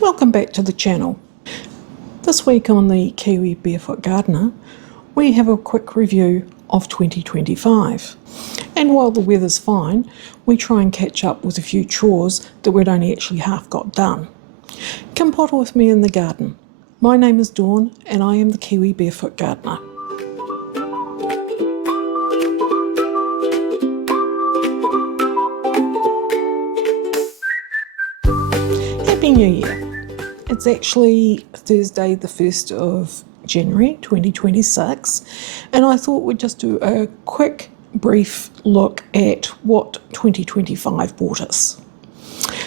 Welcome back to the channel. This week on the Kiwi Barefoot Gardener, we have a quick review of 2025. And while the weather's fine, we try and catch up with a few chores that we'd only actually half got done. Come potter with me in the garden. My name is Dawn and I am the Kiwi Barefoot Gardener. Happy New Year! It's actually Thursday the 1st of January 2026 and I thought we'd just do a quick brief look at what 2025 brought us.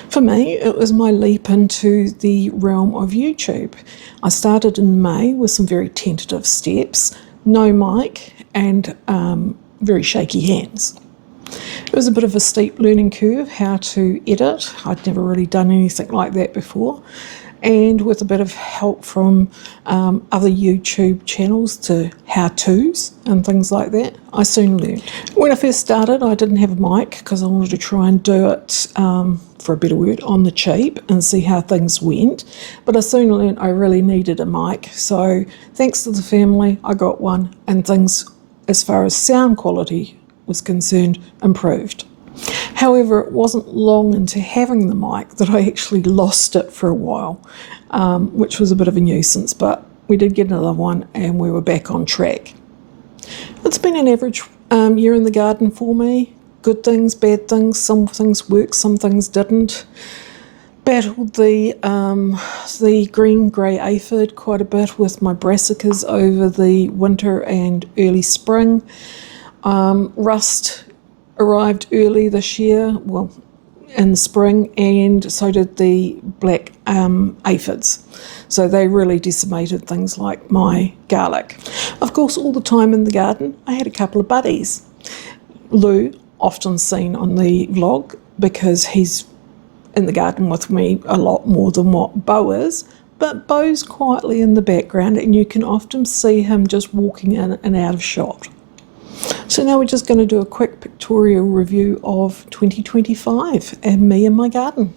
For me, it was my leap into the realm of YouTube. I started in May with some very tentative steps, no mic and very shaky hands. It was a bit of a steep learning curve how to edit. I'd never really done anything like that before. And with a bit of help from other YouTube channels to how-tos and things like that, I soon learned. When I first started, I didn't have a mic because I wanted to try and do it, for a better word, on the cheap and see how things went. But I soon learned I really needed a mic. So thanks to the family, I got one, and things, as far as sound quality was concerned, improved. However, it wasn't long into having the mic that I actually lost it for a while, which was a bit of a nuisance, but we did get another one and we were back on track. It's been an average year in the garden for me. Good things, bad things, some things worked, some things didn't. Battled the green-grey aphid quite a bit with my brassicas over the winter and early spring. Rust arrived early this year, well, in the spring, and so did the black aphids. So they really decimated things like my garlic. Of course, all the time in the garden, I had a couple of buddies. Lou, often seen on the vlog, because he's in the garden with me a lot more than what Bo is, but Bo's quietly in the background and you can often see him just walking in and out of shot. So now we're just going to do a quick pictorial review of 2025 and me and my garden.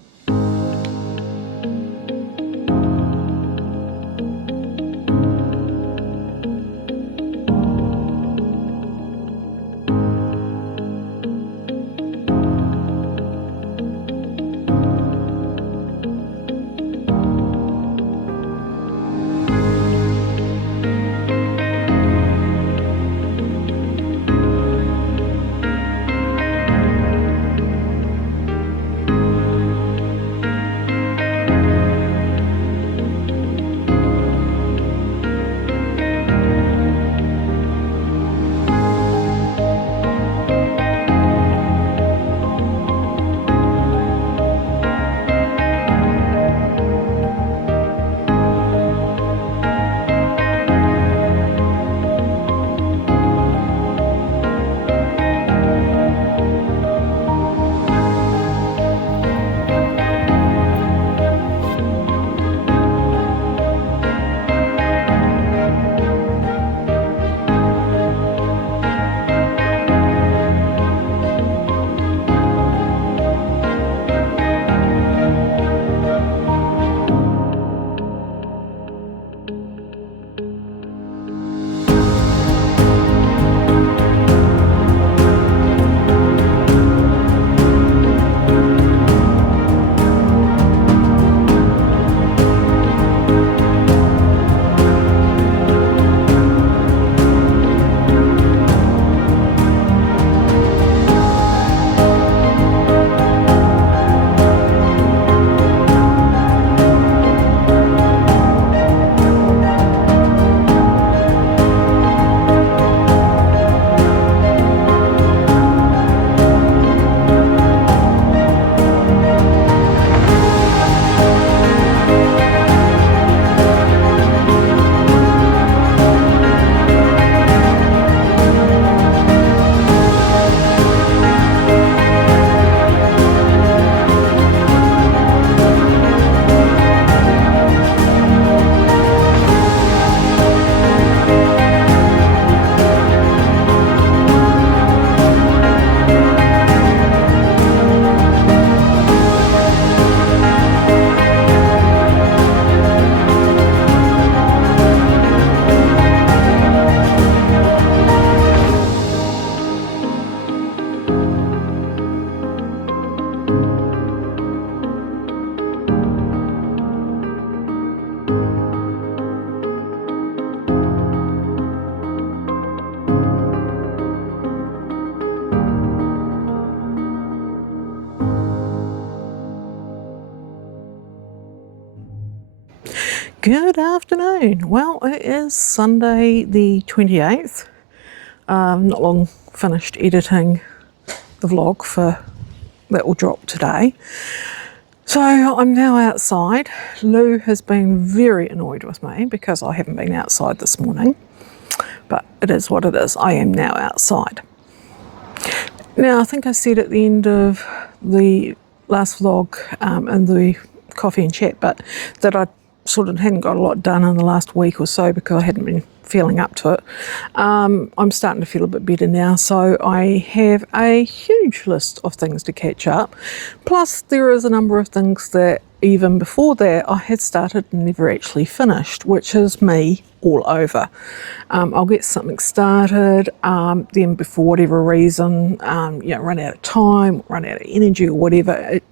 Good afternoon. Well, it is Sunday the 28th. Not long finished editing the vlog for that will drop today. So I'm now outside. Lou has been very annoyed with me because I haven't been outside this morning, but it is what it is. I am now outside. Now, I think I said at the end of the last vlog and the coffee and chat, but that I sort of hadn't got a lot done in the last week or so because I hadn't been feeling up to it. I'm starting to feel a bit better now, so I have a huge list of things to catch up. Plus, there is a number of things that even before that I had started and never actually finished, which is me all over. I'll get something started, then for whatever reason, run out of time, run out of energy or whatever, it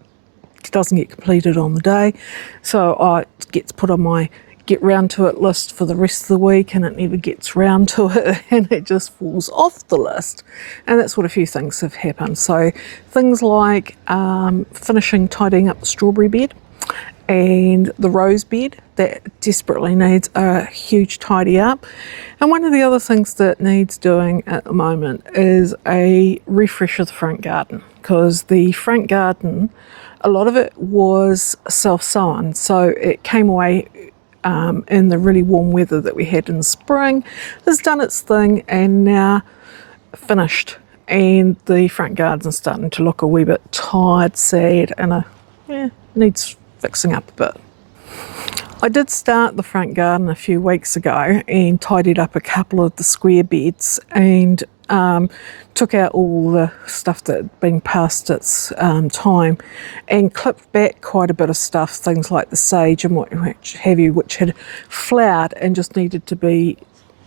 doesn't get completed on the day. So it gets put on my get round to it list for the rest of the week, and it never gets round to it and it just falls off the list. And that's what a few things have happened. So things like finishing tidying up the strawberry bed and the rose bed that desperately needs a huge tidy up. And one of the other things that needs doing at the moment is a refresh of the front garden, because the front garden, a lot of it was self-sown, so it came away in the really warm weather that we had in the spring. It's done its thing and now finished, and the front garden's starting to look a wee bit tired, sad, and needs fixing up a bit. I did start the front garden a few weeks ago and tidied up a couple of the square beds and took out all the stuff that had been past its time and clipped back quite a bit of stuff, things like the sage and what have you, which had flowered and just needed to be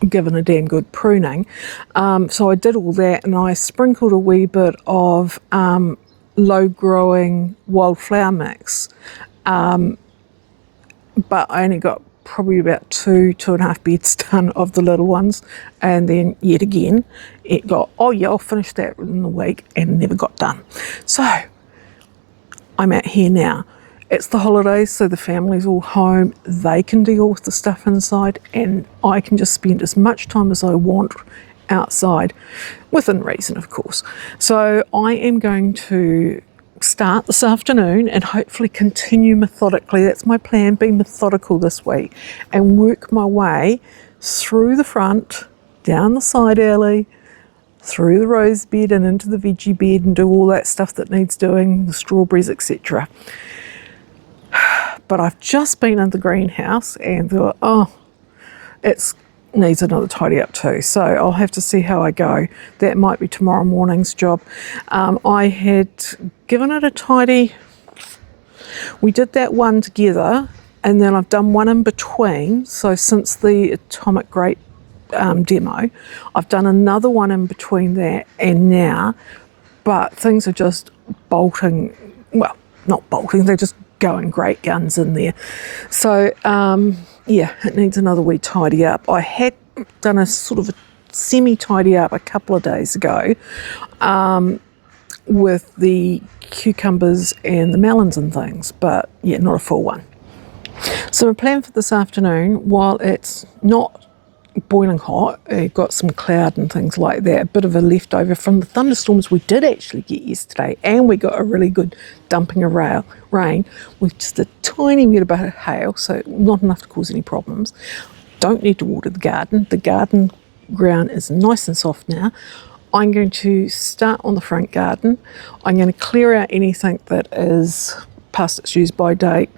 given a damn good pruning. So I did all that, and I sprinkled a wee bit of low growing wildflower mix, but I only got probably about two and a half beds done of the little ones, and then yet again it got, oh yeah, I'll finish that in the week, and never got done. So I'm out here now. It's the holidays, so the family's all home. They can deal with the stuff inside, and I can just spend as much time as I want outside, within reason, of course. So I am going to start this afternoon and hopefully continue methodically. That's my plan, be methodical this week and work my way through the front, down the side alley, through the rose bed and into the veggie bed, and do all that stuff that needs doing, the strawberries, etc. But I've just been in the greenhouse and thought, it needs another tidy up too, so I'll have to see how I go. That might be tomorrow morning's job. I had given it a tidy. We did that one together, and then I've done one in between. So since the Atomic Grape demo, I've done another one in between that and now, but things are just bolting, well, not bolting, they're just going great guns in there. So it needs another wee tidy up. I had done a sort of a semi-tidy up a couple of days ago with the cucumbers and the melons and things, but yeah, not a full one. So my plan for this afternoon, while it's not boiling hot, I've got some cloud and things like that, a bit of a leftover from the thunderstorms we did actually get yesterday, and we got a really good dumping of rain with just a tiny bit of hail, so not enough to cause any problems. Don't need to water the garden. The garden ground is nice and soft now. I'm going to start on the front garden. I'm going to clear out anything that is past its use by date,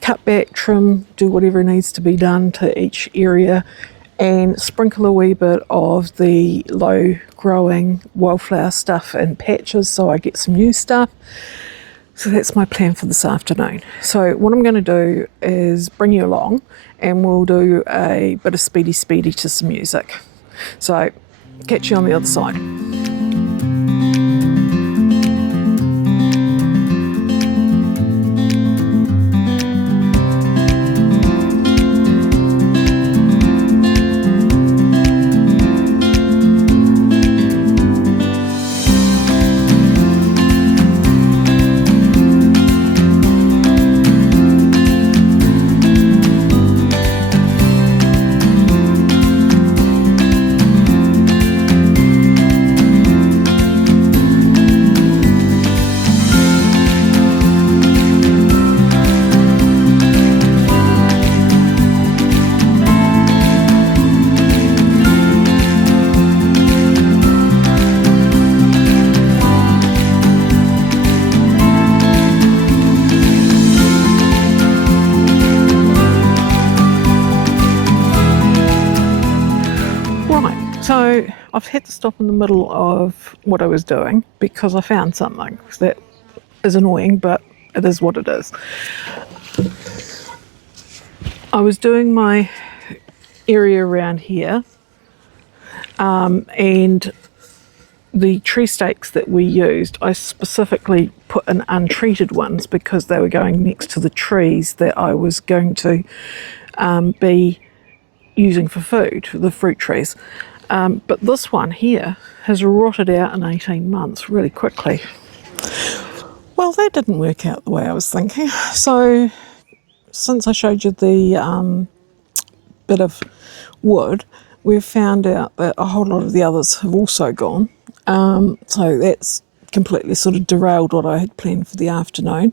cut back, trim, do whatever needs to be done to each area, and sprinkle a wee bit of the low growing wildflower stuff in patches so I get some new stuff. So that's my plan for this afternoon. So what I'm going to do is bring you along and we'll do a bit of speedy to some music. So catch you on the other side. So I've had to stop in the middle of what I was doing because I found something that is annoying, but it is what it is. I was doing my area around here, and the tree stakes that we used, I specifically put in untreated ones because they were going next to the trees that I was going to be using for food, the fruit trees. But this one here has rotted out in 18 months really quickly. Well, that didn't work out the way I was thinking. So since I showed you the bit of wood, we've found out that a whole lot of the others have also gone. So that's completely sort of derailed what I had planned for the afternoon.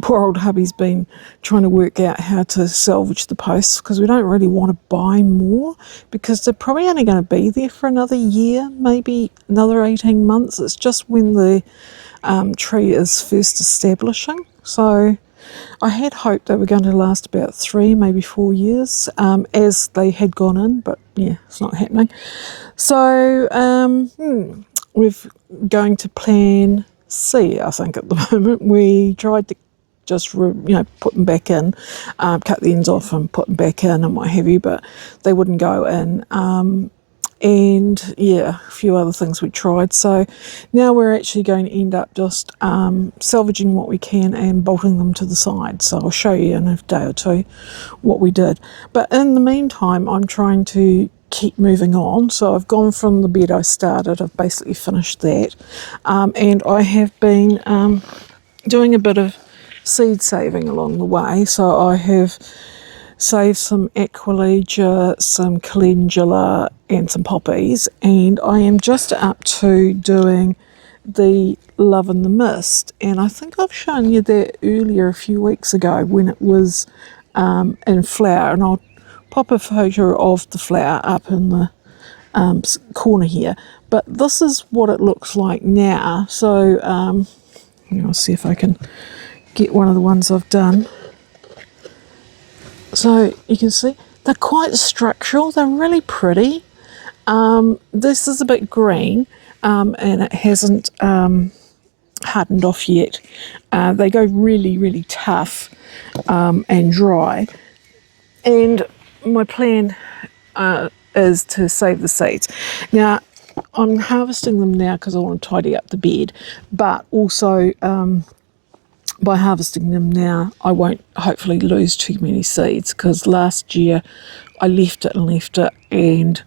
Poor old hubby's been trying to work out how to salvage the posts because we don't really want to buy more because they're probably only going to be there for another year, maybe another 18 months. It's just when the tree is first establishing. So I had hoped they were going to last about 3, maybe 4 years, as they had gone in, but yeah, it's not happening. So we're going to plan C, I think, at the moment. We tried to just put them back in, cut the ends off and put them back in and what have you, but they wouldn't go in. And yeah, a few other things we tried. So now we're actually going to end up just salvaging what we can and bolting them to the side. So I'll show you in a day or two what we did. But in the meantime, I'm trying to keep moving on. So I've gone from the bed I started, I've basically finished that. And I have been doing a bit of seed saving along the way. So I have saved some aquilegia, some calendula and some poppies, and I am just up to doing the love in the mist, and I think I've shown you that earlier a few weeks ago when it was in flower, and I'll pop a photo of the flower up in the corner here, but this is what it looks like now. So I'll see if I can get one of the ones I've done. So you can see they're quite structural, they're really pretty. This is a bit green and it hasn't hardened off yet. They go really, really tough and dry. And my plan is to save the seeds. Now, I'm harvesting them now because I want to tidy up the bed, but also by harvesting them now, I won't hopefully lose too many seeds, because last year I left it, and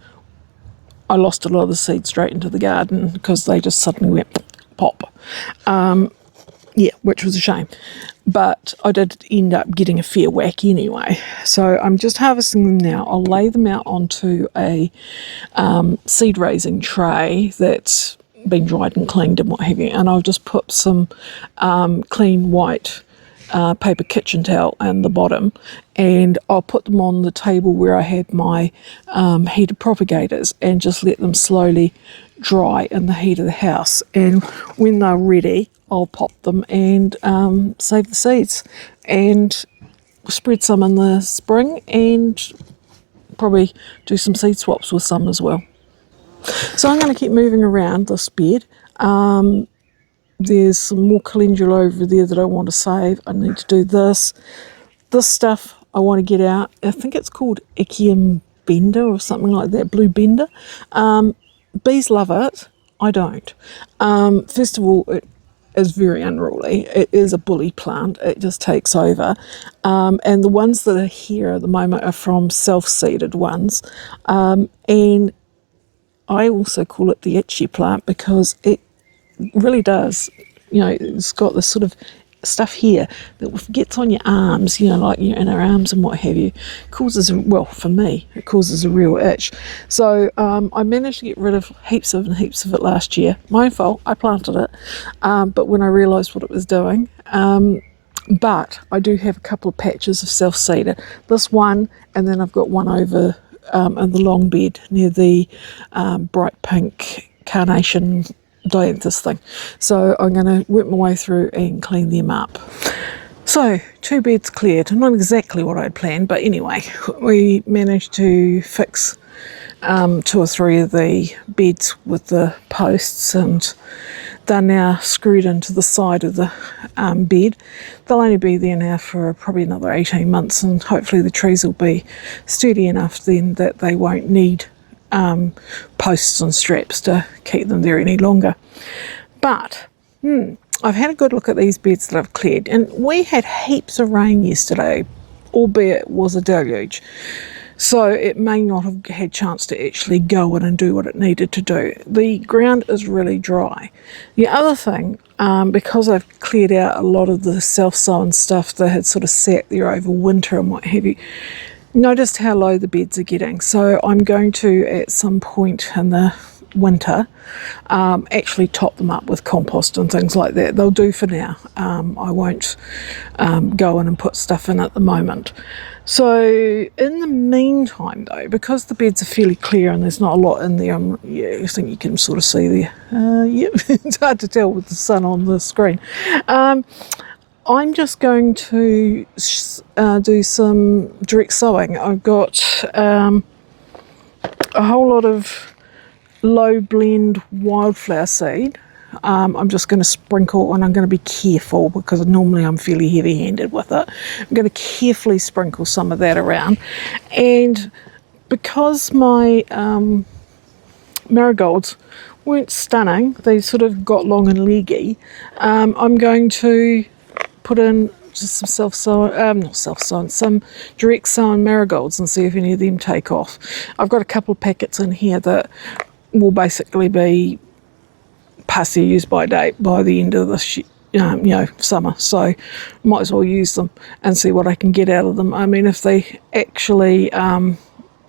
I lost a lot of the seeds straight into the garden because they just suddenly went pop. Which was a shame. But I did end up getting a fair whack anyway. So I'm just harvesting them now. I'll lay them out onto a seed raising tray that's been dried and cleaned and what have you, and I'll just put some clean white paper kitchen towel in the bottom, and I'll put them on the table where I had my heated propagators and just let them slowly dry in the heat of the house, and when they're ready I'll pop them and save the seeds and spread some in the spring and probably do some seed swaps with some as well. So I'm going to keep moving around this bed. There's some more calendula over there that I want to save. I need to do this. This stuff I want to get out. I think it's called Echium bender or something like that, blue bender. Bees love it. I don't. First of all, it is very unruly. It is a bully plant. It just takes over. And the ones that are here at the moment are from self-seeded ones. And I also call it the itchy plant because it really does, it's got this sort of stuff here that gets on your arms, like your inner arms and what have you, for me, it causes a real itch. So I managed to get rid of heaps of it last year. My own fault, I planted it, but when I realised what it was doing, but I do have a couple of patches of self-seeded. This one, and then I've got one over in the long bed near the bright pink carnation dianthus thing. So I'm going to work my way through and clean them up. So 2 beds cleared. Not exactly what I'd planned, but anyway, we managed to fix 2 or 3 of the beds with the posts, and they're now screwed into the side of the bed. They'll only be there now for probably another 18 months, and hopefully the trees will be sturdy enough then that they won't need posts and straps to keep them there any longer. But I've had a good look at these beds that I've cleared, and we had heaps of rain yesterday, albeit it was a deluge. So it may not have had a chance to actually go in and do what it needed to do. The ground is really dry. The other thing, because I've cleared out a lot of the self-sown stuff that had sort of sat there over winter and what have you, noticed how low the beds are getting. So I'm going to, at some point in the winter, actually top them up with compost and things like that. They'll do for now. I won't go in and put stuff in at the moment. So in the meantime though, because the beds are fairly clear and there's not a lot in there, I think you can sort of see there. It's hard to tell with the sun on the screen. I'm just going to do some direct sowing. I've got a whole lot of low blend wildflower seed. I'm just going to sprinkle, and I'm going to be careful because normally I'm fairly heavy-handed with it. I'm going to carefully sprinkle some of that around, and because my marigolds weren't stunning, they sort of got long and leggy, I'm going to put in just some some direct sown marigolds and see if any of them take off. I've got a couple of packets in here that will basically be past their use by date by the end of this summer, so might as well use them and see what I can get out of them. I mean, if they actually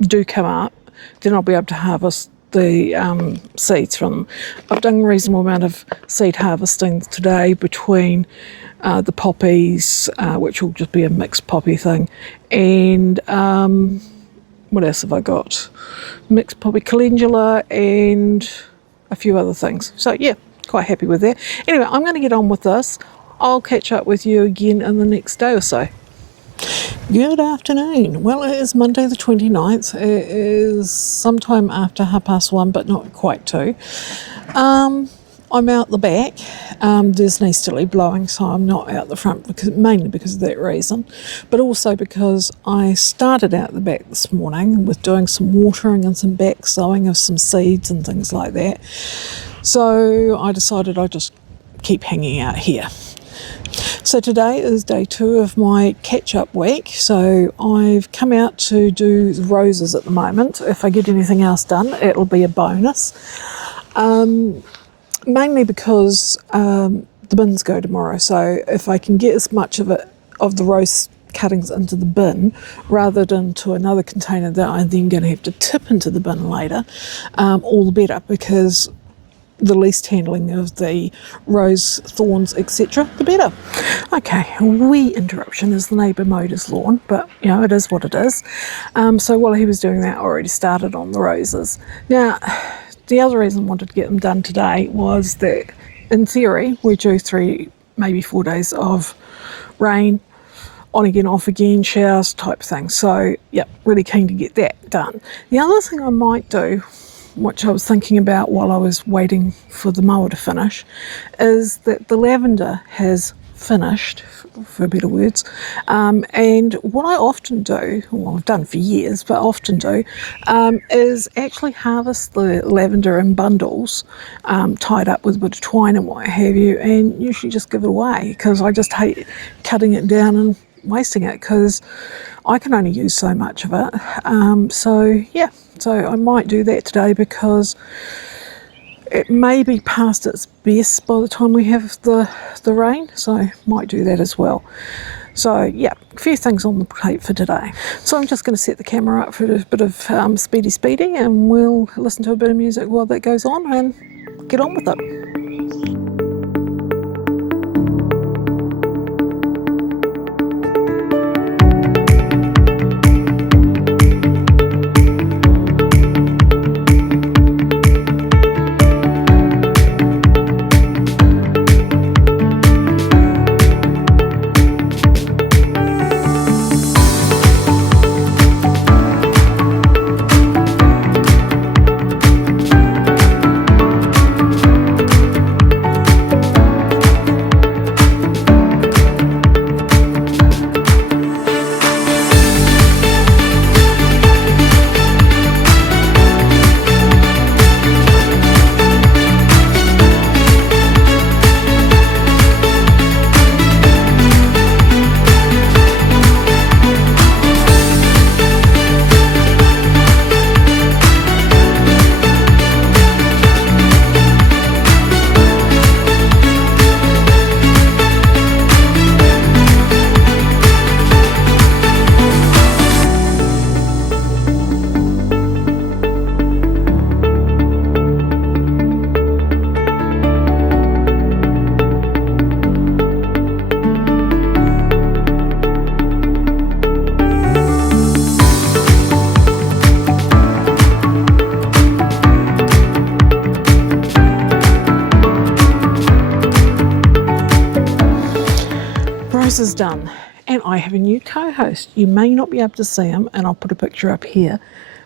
do come up, then I'll be able to harvest the seeds from them. I've done a reasonable amount of seed harvesting today between the poppies, which will just be a mixed poppy thing, and what else have I got? Mixed poppy calendula and a few other things. So yeah, quite happy with that. Anyway, I'm going to get on with this. I'll catch up with you again in the next day or so. Good afternoon. Well, it is Monday the 29th. It is sometime after 1:30, but not quite 2. I'm out the back. There's an easterly blowing, so I'm not out the front, mainly because of that reason, but also because I started out the back this morning with doing some watering and some back sowing of some seeds and things like that. So I decided I'd just keep hanging out here. So today is day 2 of my catch-up week. So I've come out to do the roses at the moment. If I get anything else done, it'll be a bonus. Mainly because the bins go tomorrow, so if I can get as much of the rose cuttings into the bin rather than to another container that I'm then going to have to tip into the bin later, all the better, because the least handling of the rose thorns, etc., the better. Okay, a wee interruption as the neighbour mowed his lawn, but it is what it is. So while he was doing that, I already started on the roses. Now, the other reason I wanted to get them done today was that, in theory, we're due 3, maybe 4 days of rain, on again, off again, showers type thing. So, yeah, really keen to get that done. The other thing I might do, which I was thinking about while I was waiting for the mower to finish, is that the lavender has finished, for better words, and what I often do, well, I've done for years, but often do, is actually harvest the lavender in bundles, tied up with a bit of twine and what have you, and usually just give it away, because I just hate cutting it down and wasting it, because I can only use so much of it. So I might do that today, because it may be past its best by the time we have the rain, so I might do that as well. So yeah, a few things on the plate for today. So I'm just going to set the camera up for a bit of speedy, and we'll listen to a bit of music while that goes on and get on with it. roses done, and I have a new co-host. You may not be able to see him, and I'll put a picture up here,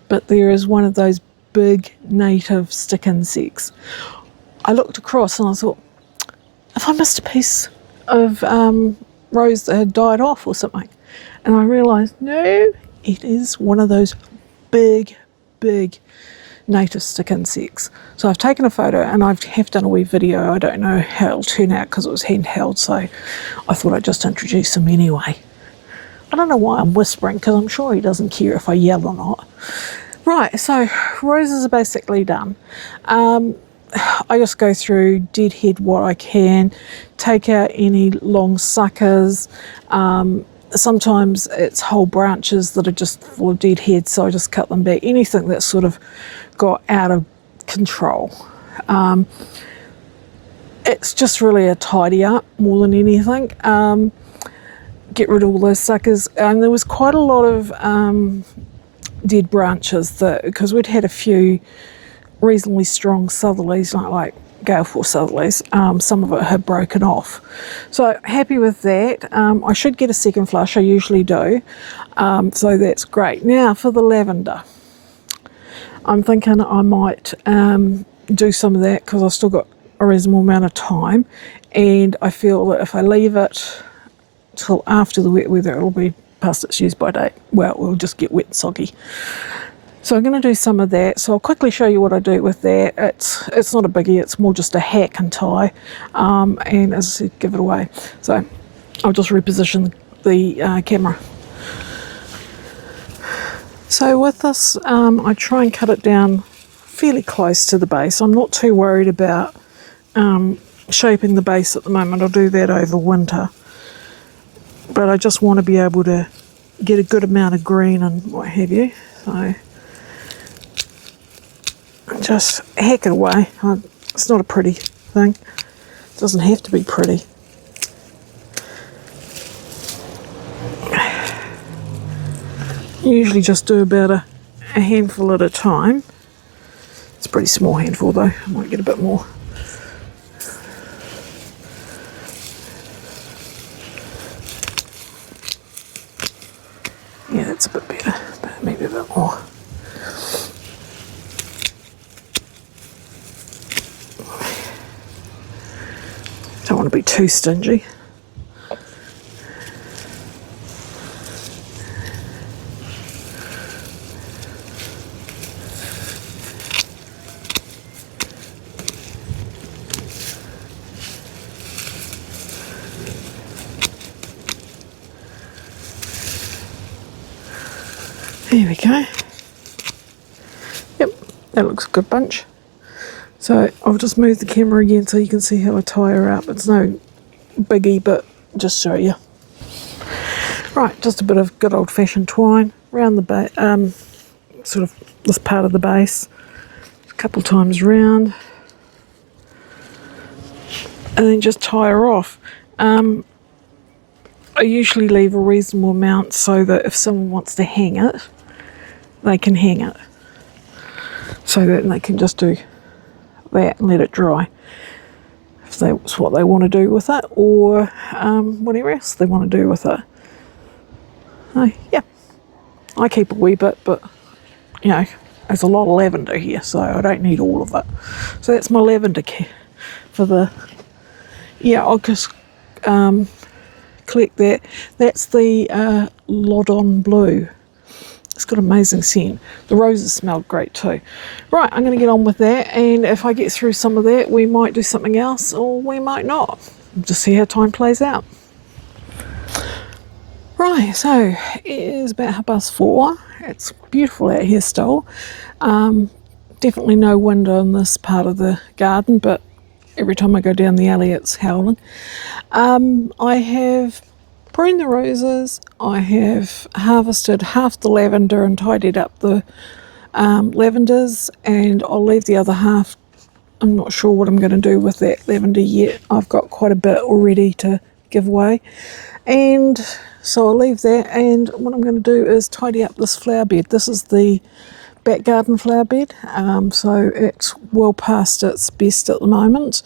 but there is one of those big native stick insects. I looked across and I thought, if I missed a piece of rose that had died off or something, and I realised, no, it is one of those big native stick insects. So I've taken a photo and I have done a wee video. I don't know how it'll turn out because it was handheld, so I thought I'd just introduce him anyway. I don't know why I'm whispering, because I'm sure he doesn't care if I yell or not. Right, so roses are basically done. I just go through, deadhead what I can, take out any long suckers. Sometimes it's whole branches that are just full of deadheads, so I just cut them back. Anything that's sort of got out of control. It's just really a tidy up more than anything. Get rid of all those suckers. And there was quite a lot of dead branches, because we'd had a few reasonably strong southerlies, not like gale force southerlies. Some of it had broken off. So happy with that. I should get a second flush, I usually do. So that's great. Now for the lavender. I'm thinking I might do some of that because I've still got a reasonable amount of time, and I feel that if I leave it till after the wet weather, it'll be past its use by date. Well, it will just get wet and soggy. So I'm going to do some of that. So I'll quickly show you what I do with that. It's not a biggie, it's more just a hack and tie, and as I said, give it away. So I'll just reposition the camera. So with this, I try and cut it down fairly close to the base. I'm not too worried about shaping the base at the moment. I'll do that over winter. But I just want to be able to get a good amount of green and what have you. So just hack it away. It's not a pretty thing. It doesn't have to be pretty. Usually just do about a handful at a time. It's a pretty small handful though, I might get a bit more. Yeah, that's a bit better, but maybe a bit more. Don't want to be too stingy. There we go. Yep, that looks a good bunch. So I'll just move the camera again so you can see how I tie her up. It's no biggie, but just show you. Right, just a bit of good old-fashioned twine around the base, sort of this part of the base, a couple times round, and then just tie her off. I usually leave a reasonable amount so that if someone wants to hang it, they can hang it. So that they can just do that and let it dry. If that's what they want to do with it, or whatever else they want to do with it. So, yeah, I keep a wee bit, but you know, there's a lot of lavender here, so I don't need all of it. So that's my lavender for the, yeah, I'll just collect that. That's the Lodon Blue. It's got amazing scent. The roses smell great too. Right, I'm going to get on with that, and if I get through some of that, we might do something else, or we might not. We'll just see how time plays out. Right, so it is about 4:30. It's beautiful out here still. Definitely no wind on this part of the garden, but every time I go down the alley it's howling. I have pruned the roses. I have harvested half the lavender and tidied up the lavenders, and I'll leave the other half. I'm not sure what I'm going to do with that lavender yet. I've got quite a bit already to give away, and so I'll leave that, and what I'm going to do is tidy up this flower bed. This is the back garden flower bed, so it's well past its best at the moment.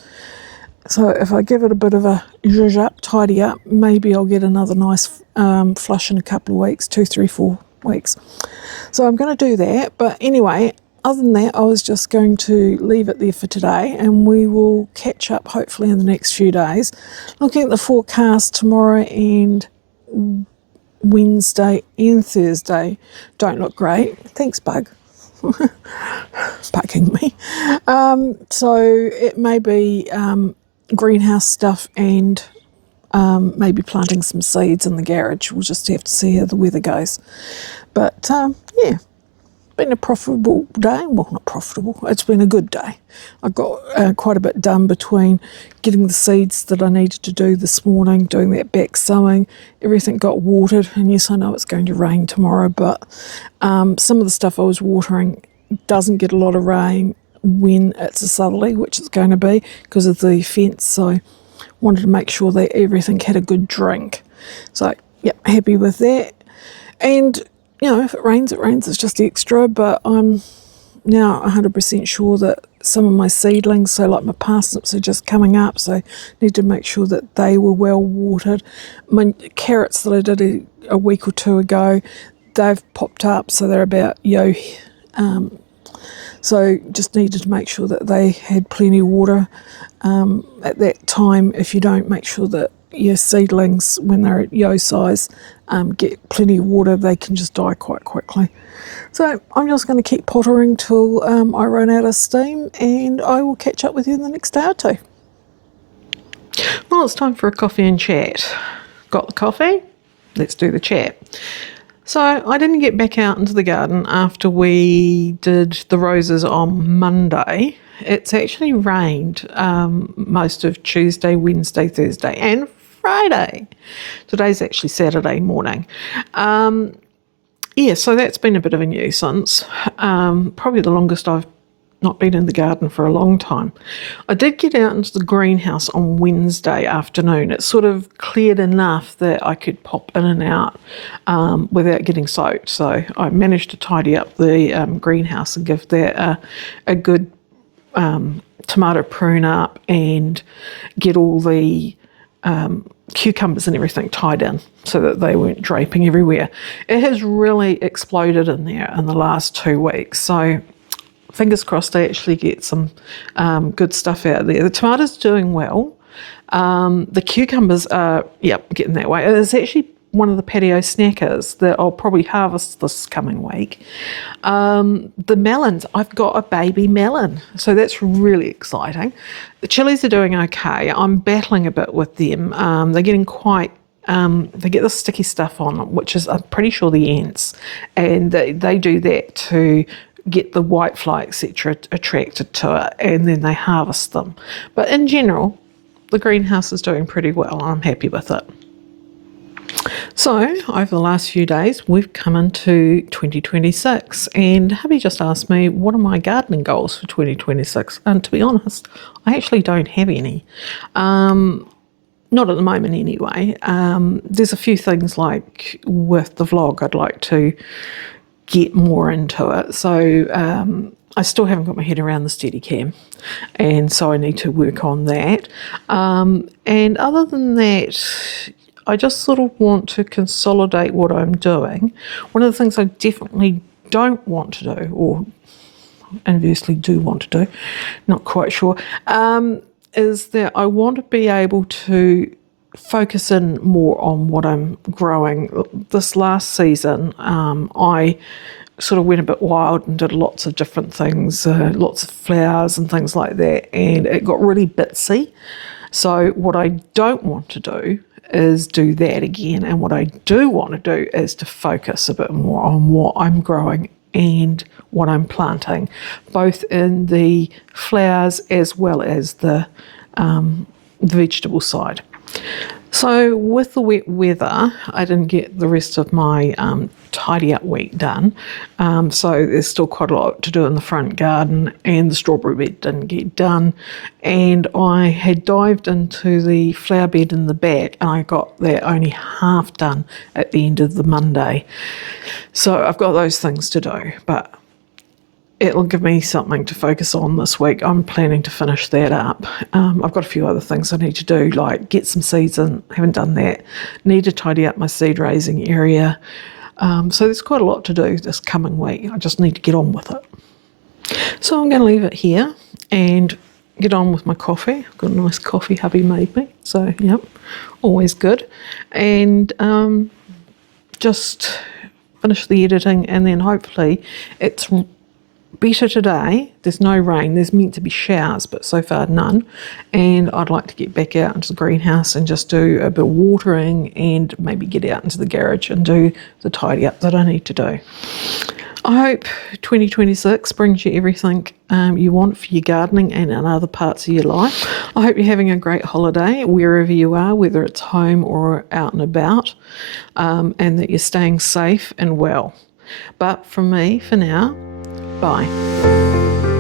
So if I give it a bit of a zhuzh up, tidy up, maybe I'll get another nice flush in a couple of weeks, 2, 3, 4 weeks. So I'm going to do that. But anyway, other than that, I was just going to leave it there for today, and we will catch up hopefully in the next few days. Looking at the forecast, tomorrow and Wednesday and Thursday don't look great. Thanks, bug. Bugging me. So it may be greenhouse stuff and maybe planting some seeds in the garage. We'll just have to see how the weather goes. But yeah, been a profitable day. Well, not profitable. It's been a good day. I got quite a bit done between getting the seeds that I needed to do this morning, doing that back sowing. Everything got watered. And yes, I know it's going to rain tomorrow, but some of the stuff I was watering doesn't get a lot of rain when it's a southerly, which it's going to be because of the fence. So wanted to make sure that everything had a good drink. So, yep, happy with that. And, you know, if it rains, it rains. It's just extra. But I'm now 100% sure that some of my seedlings, so like my parsnips, are just coming up. So I need to make sure that they were well watered. My carrots that I did a week or two ago, they've popped up. So they're about so just needed to make sure that they had plenty of water at that time. If you don't make sure that your seedlings, when they're at yo size, get plenty of water, they can just die quite quickly. So I'm just going to keep pottering till I run out of steam, and I will catch up with you in the next day or two. Well, it's time for a coffee and chat. Got the coffee? Let's do the chat. So I didn't get back out into the garden after we did the roses on Monday. It's actually rained most of Tuesday, Wednesday, Thursday and Friday. Today's actually Saturday morning. Yeah, so that's been a bit of a nuisance. Probably the longest I've not been in the garden for a long time. I did get out into the greenhouse on Wednesday afternoon. It sort of cleared enough that I could pop in and out without getting soaked. So I managed to tidy up the greenhouse and give that a good tomato prune up and get all the cucumbers and everything tied in so that they weren't draping everywhere. It has really exploded in there in the last 2 weeks. So fingers crossed I actually get some good stuff out there. The tomatoes doing well. The cucumbers are, getting that way. It's actually one of the patio snackers that I'll probably harvest this coming week. The melons, I've got a baby melon, so that's really exciting. The chilies are doing okay. I'm battling a bit with them. They're getting quite they get this sticky stuff on them, which is, I'm pretty sure, the ants, and they do that to get the whitefly, etc., attracted to it, and then they harvest them. But in general, the greenhouse is doing pretty well. I'm happy with it. So over the last few days, we've come into 2026, and hubby just asked me what are my gardening goals for 2026, and to be honest, I actually don't have any. Not at the moment anyway. There's a few things like with the vlog I'd like to get more into it. So I still haven't got my head around the Steadicam, and so I need to work on that. And other than that, I just sort of want to consolidate what I'm doing. One of the things I definitely don't want to do, or inversely do want to do, not quite sure, is that I want to be able to focus in more on what I'm growing. This last season, I sort of went a bit wild and did lots of different things, lots of flowers and things like that, and it got really bitsy. So what I don't want to do is do that again, and what I do want to do is to focus a bit more on what I'm growing and what I'm planting, both in the flowers as well as the vegetable side. So with the wet weather, I didn't get the rest of my tidy up week done. So there's still quite a lot to do in the front garden, and the strawberry bed didn't get done. And I had dived into the flower bed in the back, and I got that only half done at the end of the Monday. So I've got those things to do, but it'll give me something to focus on this week. I'm planning to finish that up. I've got a few other things I need to do, like get some seeds in. Haven't done that. Need to tidy up my seed raising area. So there's quite a lot to do this coming week. I just need to get on with it. So I'm going to leave it here and get on with my coffee. I've got a nice coffee hubby made me. So, yep, always good. And just finish the editing, and then hopefully it's better today. There's no rain. There's meant to be showers, but so far none. And I'd like to get back out into the greenhouse and just do a bit of watering and maybe get out into the garage and do the tidy up that I need to do. I hope 2026 brings you everything you want for your gardening and in other parts of your life. I hope you're having a great holiday wherever you are, whether it's home or out and about, and that you're staying safe and well. But from me, for now, bye.